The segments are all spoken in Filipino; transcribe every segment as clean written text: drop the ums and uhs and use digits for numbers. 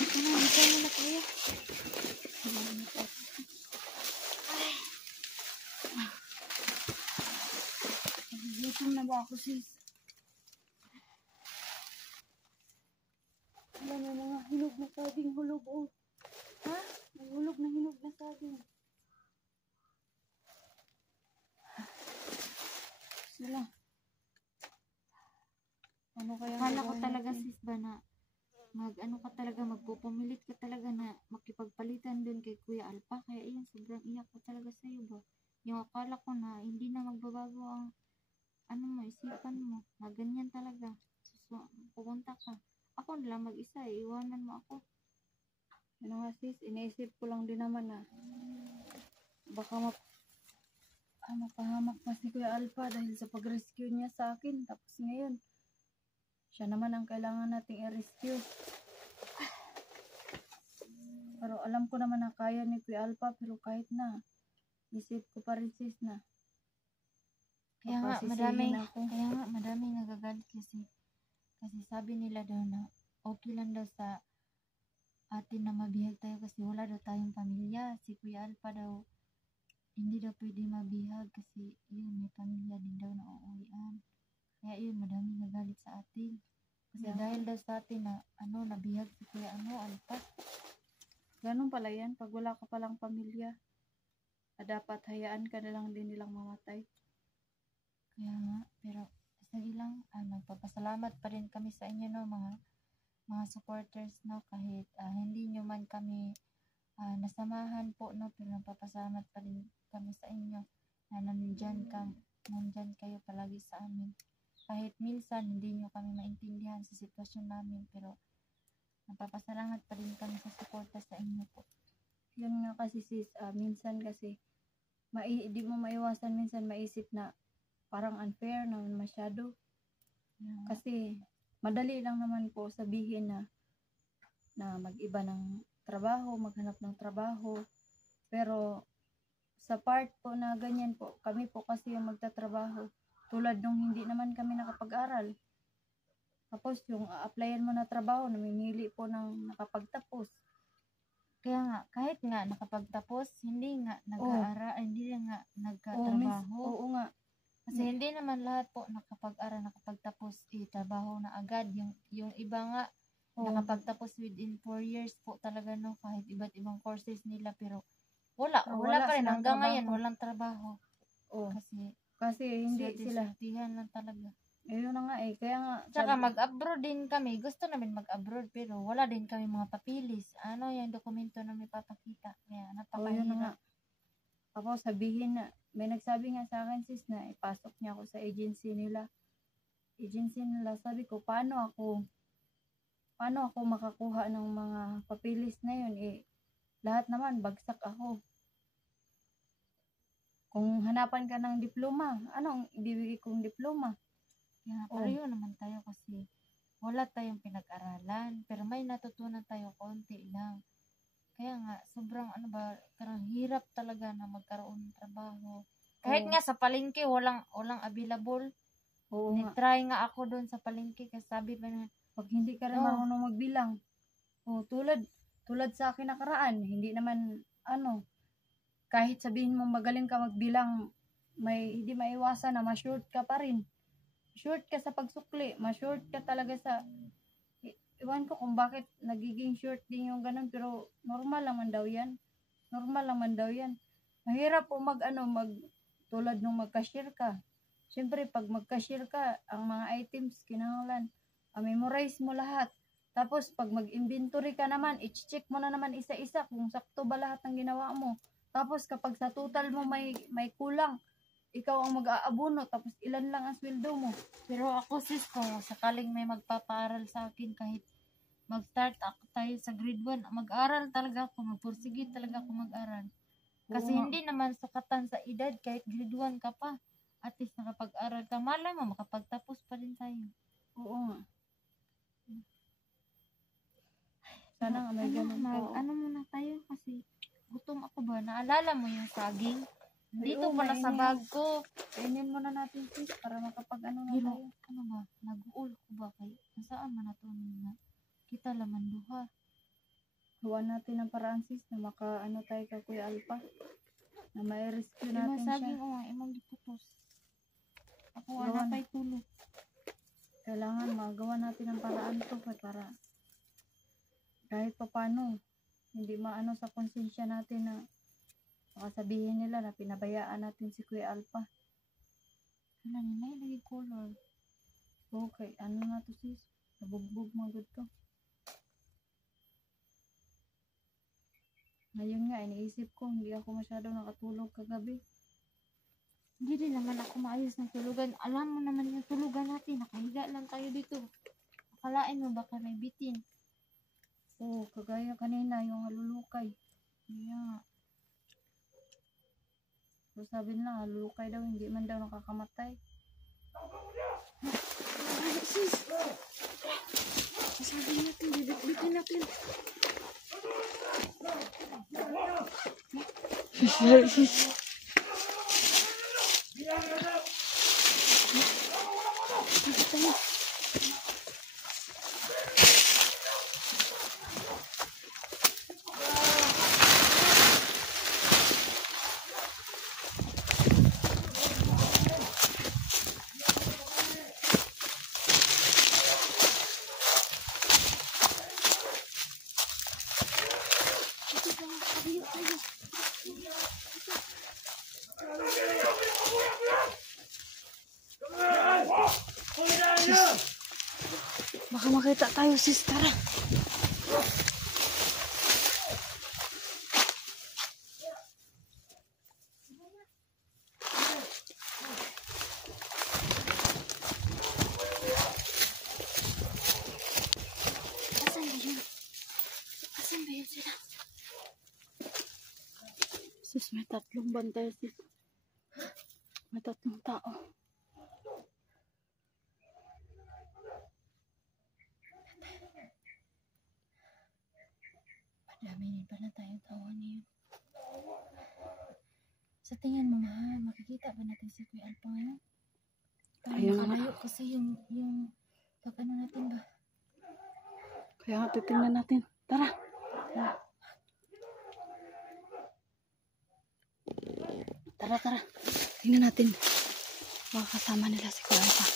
Ito na, ito na tayo. Gutom na ba ako, sis? Wala na mga hinog na saging hulog, oh. Ha? May hulog na hinog na saging. Sila. Ano kaya? Kala ko talaga, sis, ba na ano ka talaga, magpupumilit ka talaga na makipagpalitan dun kay Kuya Alpa. Kaya iyan, sobrang iyak ko talaga sa'yo ba. Yung akala ko na hindi na magbabago ang ano mo, isipan mo. Na ganyan talaga. Pupunta ka. Ako na lang mag-isa, iwanan mo ako. Ano nga, sis, iniisip ko lang din naman na baka mapahamak pa si Kuya Alpha dahil sa pag-rescue niya sa akin. Tapos ngayon, siya naman ang kailangan nating i-rescue. Pero alam ko naman na kaya ni Kuya Alpha, pero kahit na, isip ko pa rin, sis, na kaya nga madaming nagagalit kasi sabi nila daw na okay lang daw sa atin na mabihag tayo kasi wala daw tayong pamilya. Si Kuya Alpha daw hindi daw pwede mabihag kasi yun, may pamilya din daw na uuwian. Kaya yun, madaming nagalit sa atin kasi dahil daw sa atin na nabihag si Kuya Alpha. Ganun pala yan, pag wala ka palang pamilya, dapat hayaan ka na lang din nilang mamatay. Kaya nga, pero sige lang, nagpapasalamat pa rin kami sa inyo, no, mga supporters, no, kahit hindi nyo man kami nasamahan po, no, pero nagpapasalamat pa rin kami sa inyo na nandyan kayo palagi sa amin. Kahit minsan hindi nyo kami maintindihan sa sitwasyon namin, pero nagpapasalamat pa rin kami sa suporta sa inyo po. Yan nga kasi, sis, minsan kasi di mo maiwasan minsan maisip na parang unfair naman masyado. Kasi madali lang naman po sabihin na mag-iba ng trabaho, maghanap ng trabaho. Pero sa part po na ganyan po, kami po kasi yung magtatrabaho. Tulad nung hindi naman kami nakapag-aral. Tapos yung applyan mo na trabaho, namimili po ng nakapagtapos. Kaya nga, kahit nga nakapagtapos, hindi nga nag-aaral, hindi nga nagkatrabaho. Oo nga. Kasi hindi naman lahat po nakapag-aral, nakapagtapos, trabaho na agad. Yung iba nga, nakapagtapos within 4 years po talaga, no, kahit iba't ibang courses nila, pero wala pa rin. Hanggang ngayon, walang trabaho. Kasi hindi sila. Swerte-swertihan lang talaga. Ayun na nga kaya nga. Tsaka mag-abroad din kami. Gusto namin mag-abroad, pero wala din kami mga papilis. Yung dokumento na may papakita. Kaya napakahirap. Ako sabihin na, may nagsabi nga sa akin, sis, na ipasok niya ako sa agency nila. Sabi ko, paano ako makakuha ng mga papilis na yun? Lahat naman, bagsak ako. Kung hanapan ka ng diploma, anong ibibigay kong diploma? Pareho naman tayo kasi wala tayong pinag-aralan, pero may natutunan tayo konti lang. Kaya nga, sobrang parang hirap talaga na magkaroon ng trabaho. Kahit nga sa palengke, walang available. Nitry nga ako doon sa palengke kasi sabi pa na, pag hindi ka rin marunong magbilang. Tulad sa akin nakaraan, hindi naman, kahit sabihin mo magaling ka magbilang, hindi maiwasan na ma-short ka pa rin. Short ka sa pagsukli, ma-short ka talaga sa iwan ko kung bakit nagiging short din yung ganun, pero normal naman daw yan. Mahirap po tulad nung mag-cashier ka. Siyempre, pag mag-cashier ka, ang mga items, kinahanglan, memorize mo lahat. Tapos, pag mag-inventory ka naman, i-check mo na naman isa-isa kung sakto ba lahat ng ginawa mo. Tapos, kapag sa total mo may kulang, ikaw ang mag-aabono, tapos ilan lang ang sweldo mo. Pero ako, sis, kung sakaling may magpapaaral sa akin, kahit mag-start tayo sa grade 1, mag-aral talaga ako, magpursige talaga ako mag-aral. Kasi hindi naman sukatan sa edad, kahit grade 1 ka pa. At least nakapag-aral ka, malay mo, makapagtapos pa rin tayo. Oo nga. Sana nga may ganun po. Muna tayo kasi gutom ako ba? Naalala mo yung saging? Dito pala sa bag ko. Kainin muna natin, sis, para makapag-ano na tayo. Nag-uul ko ba kayo? Saan man na ito na kita laman duha? Gawa natin ng paraan sis na makaano tayo kay Kuya Alpha. Na may rescue natin siya. Saging o imong giputos. Ako Gawa ana pa'y tulog. Kailangan magawa natin ng paraan to para kahit paano hindi maano sa konsensya natin na makasabihin nila na pinabayaan natin si Kuya Alpha. Ano nila lagi color. Okay, ano na to sis? Nabugbog mga to. Ngayon nga, iniisip ko, hindi ako masyado nakatulog kagabi. Hindi rin naman ako maayos ng tulugan. Alam mo naman yung tulugan natin. Nakahiga lang tayo dito. Akalain mo baka may bitin. Oo, kagaya kanina yung halulukay. Yeah. So sabi nila, halulukay daw, hindi man daw nakakamatay. Sis! Sasabi natin, bibit-bitin natin. Sis. Baka makita tayo sis, tara. Asan ba yun sila? Sis, may 3 bantay sis. May 3 tao. Madaminin pala tayong tawa niyo. Sa tingin mo makikita ba natin si Kuya Alpha ngayon? Ayun nga. Nakalayo kasi yung pag-ano natin ba? Kaya nga, titingnan natin. Tara. Tara. Tingnan natin. Makakasama nila si Kuya Alpha.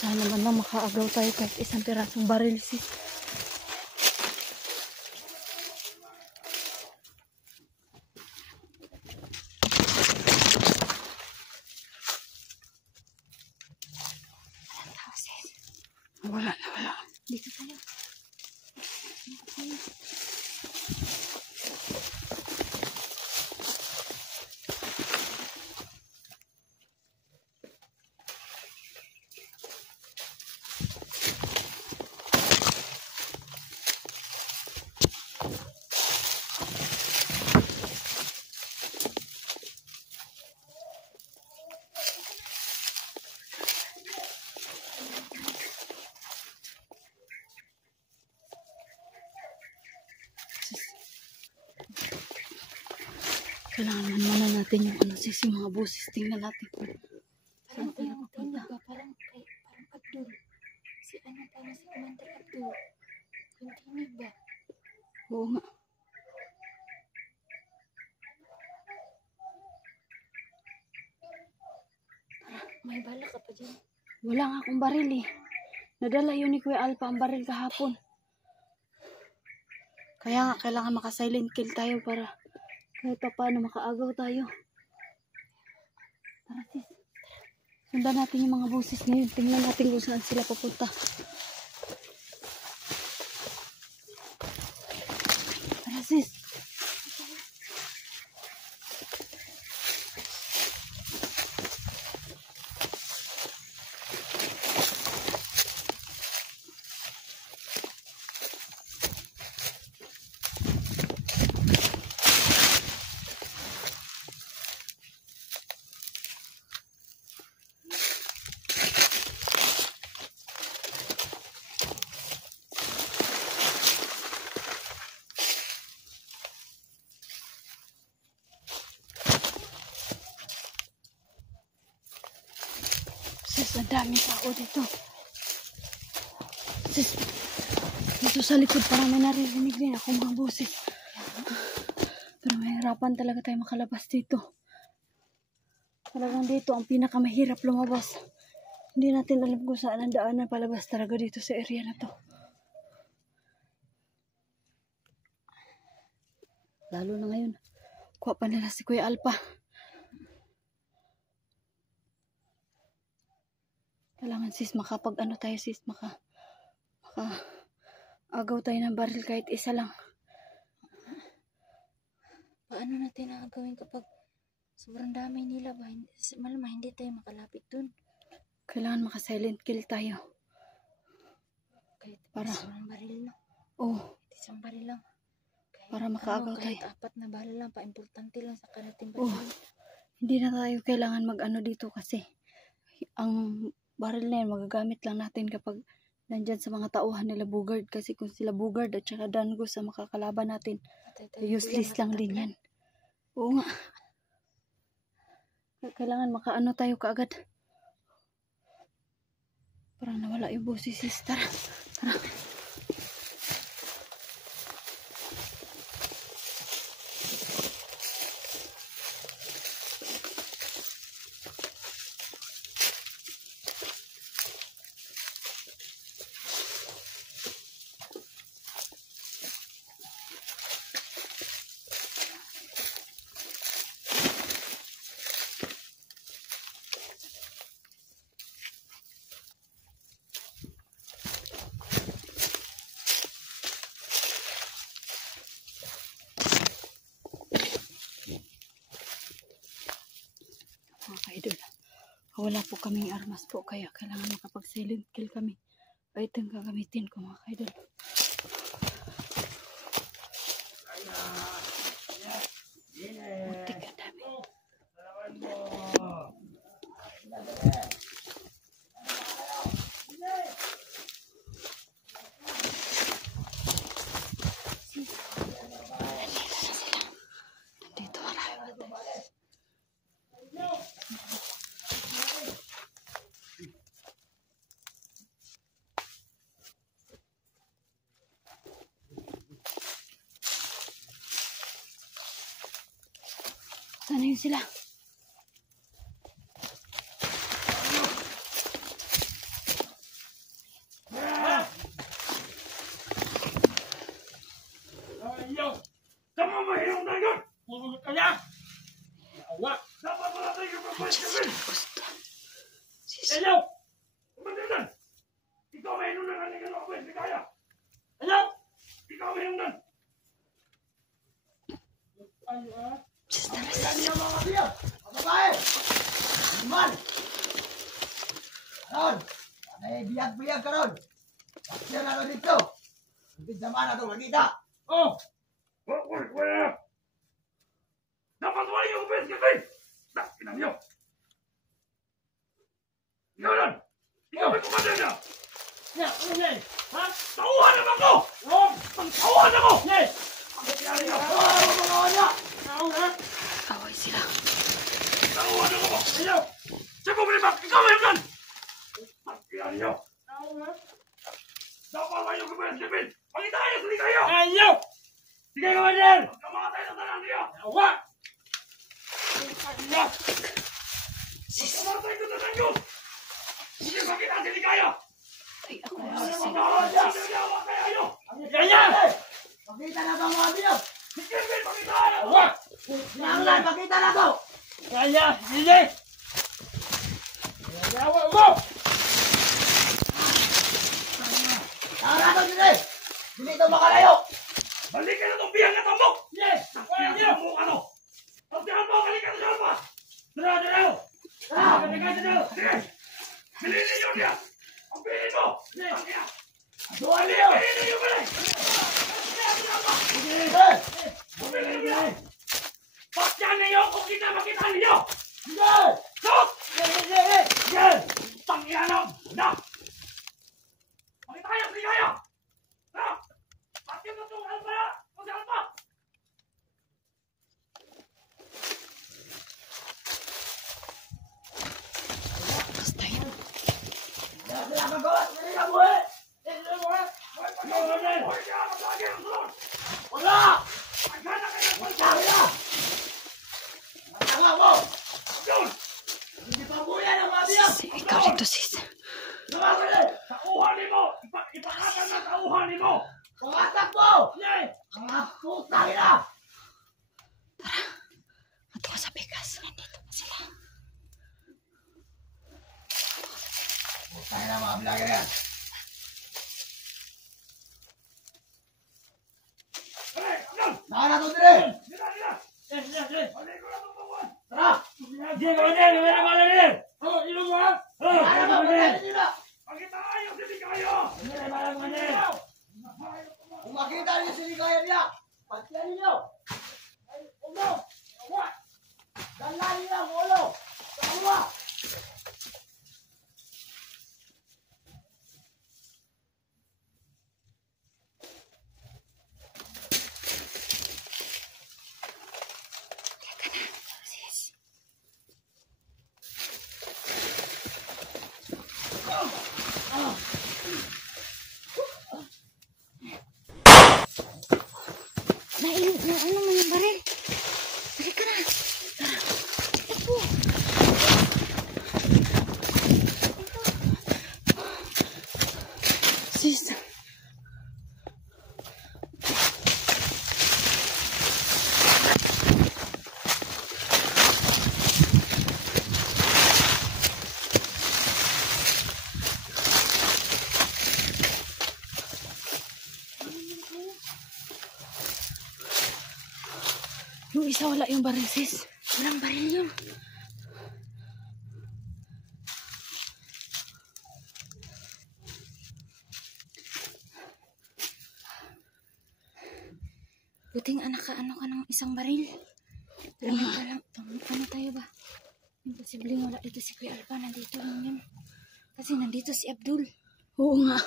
Sana naman lang makaagaw tayo kahit isang pirasong baril sis. Wala. Dito tayo. Kailangan muna natin yung sis, yung mga busis. Tingnan natin. Parang tinig ba? Parang Abdul. Si Commander Abdul. Yung tinig ba? Oo nga. May bala ka pa dyan. Wala nga akong baril eh. Nadala yun ni Kuya Alpha ang baril kahapon. Kaya nga kailangan maka-silent kill tayo para kahit pa paano makaagaw tayo. Tara sis. Sundan natin yung mga busis ngayon. Tingnan natin kung saan sila papunta. Tara sis. Sis, ang daming tao dito. Sis, dito sa likod parang may naririnig din ako mga boses. Pero mahirapan talaga tayo makalabas dito. Talagang dito ang pinakamahirap lumabas. Hindi natin alam kung saan ang daanan palabas talaga dito sa area na to. Lalo na ngayon. Kuha pa nila si Kuya Alpa. Kailangan sis makapag-ano tayo sis. Agaw tayo ng baril kahit isa lang. Paano natin gagawin kapag sobrang dami nila ba? Malamang hindi tayo makalapit dun. Kailangan maka-silent kill tayo. Kahit para isang baril lang. Oh. Isang baril lang. Kahit, para makaagaw tayo. Kahit 4 na baril lang. Pa-importante lang sa kanating baril. Oh. Hindi na tayo kailangan mag-ano dito kasi ang baril na yan magagamit lang natin kapag nandyan sa mga tauhan nila Bugard. Kasi kung sila Bugard at saka Dangus sa makakalaban natin, useless lang din yan. Oo nga. Kailangan makaano tayo kaagad. Parang nawala yung boses sis. Tara. Idol. Wala po kaming armas po kaya kailangan makapag-silent kill kami. Ito yung gagamitin ko mga idol. Mutik ang dami. Nandito marami ba tayo? Sana yun sila? Kamu mahirap na yun! Pulot ka niya! Awa! Dapat pala tayo kapapay kami! Ayaw! Kumandanan! Ikaw mahirap na kanilang ako hindi kaya! Ayaw! Ikaw mahirap na! Ayaw! Ang kaya niya mga kapiyag! Mga babae! Iman! Karon! Anay biyag-biyag karon! Bakit na ito dito? Hindi naman na ito magkita! Oh! Wala! Dapat wala yung best kasi! Kinam nyo! Ikaw lang! Ikaw may kumanda niya! Ha? Tauhan naman ko! Tauhan ako! Ang kaya niya! Away sila. Tauhan ako! Ayaw! Siya po malibak! Ikaw may yan! Ang kaya niyo! Dapat wala yung best kasi! Pangitayan sa kayo! Ayaw! Sige kawanan! Kamatay na talang niyo! Awa! Kamatay ko na tayo! Sige bakit natin ni kayo! Ay, ako na sisig. Pakita na ba mga biyo? Sige, pakita na! Awa! Sinanglan, pakita na to! Kaya, sige! Yawa mo! Tara to dito! Hindi ito makalayo! Balikan na itong biyang na tambok! Yes! Kaya niyo! Ano? Pagdahan mo, kalikan na pa! Dara! Kalikan na! Sige! Bilinin nyo niya! Ang bilin mo! Doon niyo! Bilinin nyo bilin! Bilinin nyo! Pagdahan ninyo kung kita makita ninyo! Sige! Sos! Sige! Tangyanom! Na! Pakitayan, sige kayo! Na! Bakit mo itong alpa na? Kung si alpa! Basta yun. Sila kagawa! Sila ka buhay! Tauhan ni mo! Ipangatan na tauhan ni mo! Pangatak mo! Yay! Mga putang ina! Ato ka sa Vegas. Nandito na sila. Putang ina mga vlogger yan. Saan na ito dire? Tara! Saan na ba? Kung makita niyo si Ligaya niya, patiyan ninyo! Ay, ulo! Dala niya ang ulo! Kawa! Ano mo yung baril? Balik ka na. Ito. Sis. Yung isa wala yung baril, sis. Walang baril yun. Buting anak ka, ano ka ng isang baril. Pero ano tayo ba? Imposible wala dito si Kuya Alpha. Nandito lang yun. Kasi nandito si Abdul. Oo nga.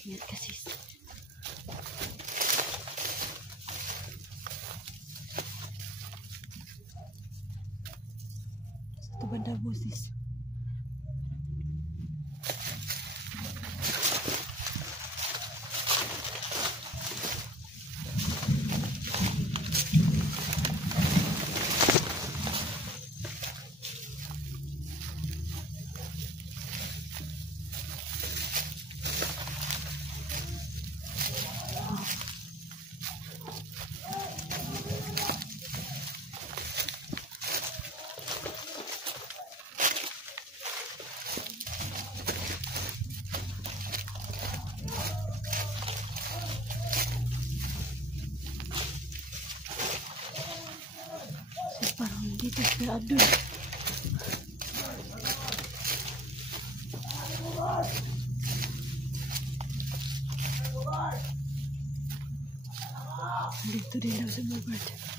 Ingat ka, sis. Ito banda po, sis. Parang dito si Abdul. Dito din daw sa Bogart.